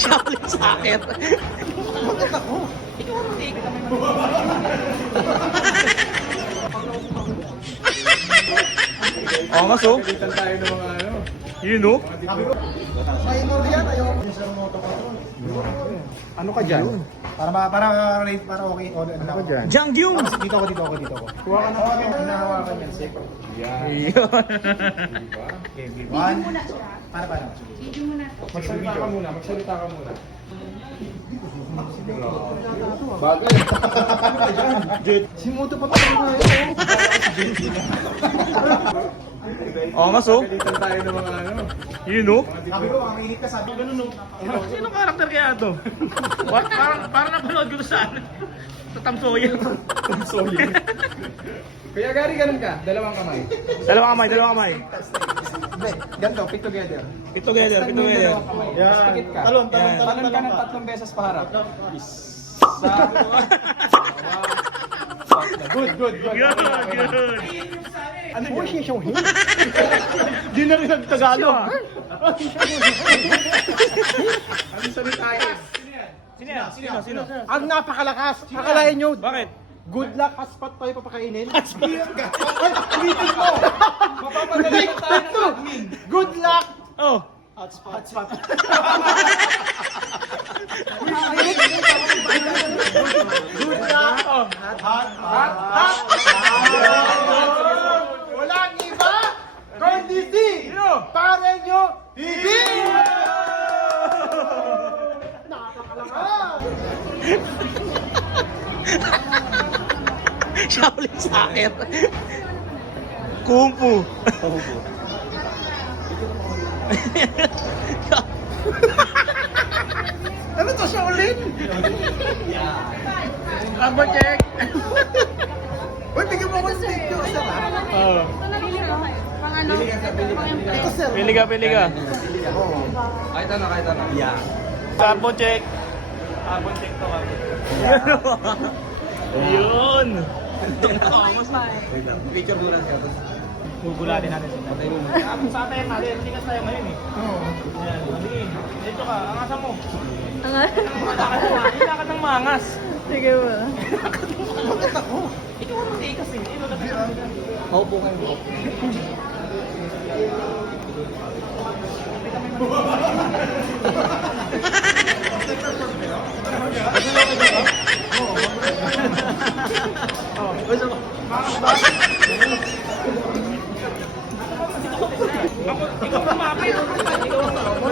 Siya ulit sa akin. Bakit ako? Ikaw ang mag-iikot naman. Oh, mas oh. Kalitan tayo ng mga ano. Yun oh. Sabi ko, minor yan. Ayaw ko sa moto control. Ano ka dyan? Para okay. Ano ka dyan? Jangyung! Dito ako. Kuha ka na ako. Hinahawakan yan. Safe. Yan. Yun. Okay, Video one. muna siya. Paano? Video muna. Magsalita ka muna. Bagay. Ano ka dyan? Si Moto pa tayo na yun. Oh, mas oh. Kalitan tayo ng mga ano. Yun oh. Sabi ko, ang init ka sabi. Ganun no. Sinong karakter kaya to? Parang napanood ko to sa Tamsoya. Tamsoya. Kaya Gary, ganun ka. Dalawang kamay. Dalawang kamay. Hindi, ganito, pick together. Pit together. Yan. Pikit ka. Talon ka ng 3 beses paharap. Good. Good. Ano yun? Di na rin nagtagalog. Ano salita yun? Sino? Ang napakalakas. Akalain nyo. Bakit? Good luck, hotspot tayo papakainin. Ay, ulitin mo. Mapapadala tayo ng admin. Good luck. Oh. Hotspot. Good luck. Hot. Walang iba. Kundi si. Pare nyo. Hindi. Nakakalakas. Siya ulit sa akin. Kung Fu. Ano to siya ulit? Number check. Uy, bigyan mo ako ng video. Oh. Pang ano? Pang Ito sir. Pili ka. Oo. Kahit ano. Yeah. Carbon check. Carbon check to kami. Yun. Picture muna siya. Gugulatin natin sila. Sa atin natin, hindi ka tayo ngayon eh. Yan, mali. Dito ka, angasan mo. Ilakad ng mangas. Sige ba? Bakit ako? Ikaw ang mag-iikas eh. Maupo kayo. Ikaw kumapit. Ikaw